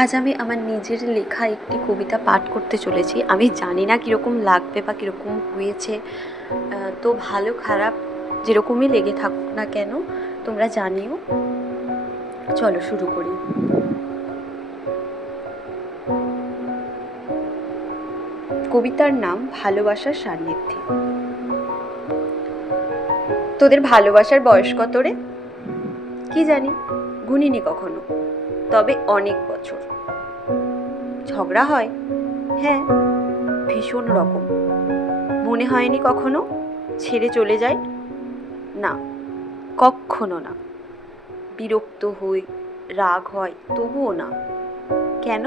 আজ আমি আমার নিজের লেখা একটি কবিতা পাঠ করতে চলেছি। আমি জানি না কীরকম লাগবে বা কীরকম হয়েছে, তো ভালো খারাপ যেরকমই লেগে থাকুক না কেন তোমরা জানিও। চলো শুরু করি। কবিতার নাম ভালোবাসার সান্নিধ্যে। তোদের ভালোবাসার বয়স কত রে? কি জানি, গুনিনি কখনো, তবে অনেক বছর। ঝগড়া হয়? হ্যাঁ, ভীষণ রকম। মনে হয়নি কখনো ছেড়ে চলে যায়? না, কখনো না। বিরক্ত হই, রাগ হয়, তবুও না। কেন?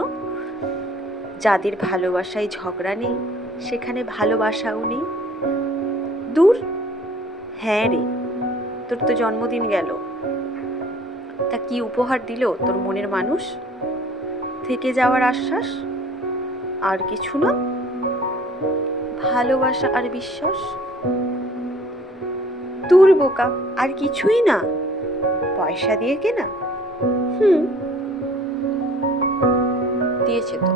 যাদের ভালোবাসায় ঝগড়া নেই সেখানে ভালোবাসাও নেই। দূর। হ্যাঁ রে, তোর তো জন্মদিন গেল, তা কি উপহার দিল তোর মনের মানুষ? থেকে যাওয়ার আশ্বাস? আর কিছু না? ভালোবাসা আর বিশ্বাস? দূর বোকা, আর কিছুই না? পয়সা দিয়ে কেনা? দিয়েছে তো,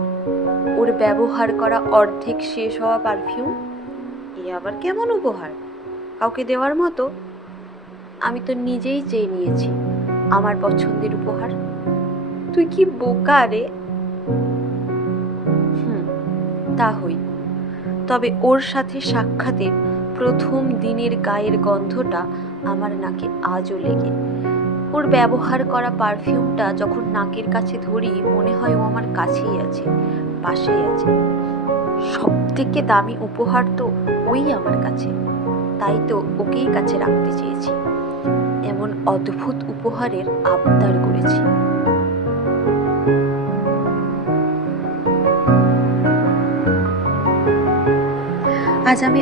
ওর ব্যবহার করা অর্ধেক শেষ হওয়া পারফিউম। এ আবার কেমন উপহার, কাউকে দেওয়ার মতো? আমি তো নিজেই চেয়ে নিয়েছি আমার পছন্দের উপহার। তুই কি বোকা রে? তা হই, তবে ওর সাথে সাক্ষাতের প্রথম দিনের গায়ের গন্ধটা আমার নাকে আজও লেগে। ওর ব্যবহার করা পারফিউমটা যখন নাকের কাছে ধরি মনে হয় ও আমার কাছেই আছে, পাশেই আছে। সব থেকে দামি উপহার তো ওই আমার কাছে, তাই তো ওকেই কাছে রাখতে চেয়েছি। এমন অদ্ভুত উপহারের আবদার করেছি। আজ আমি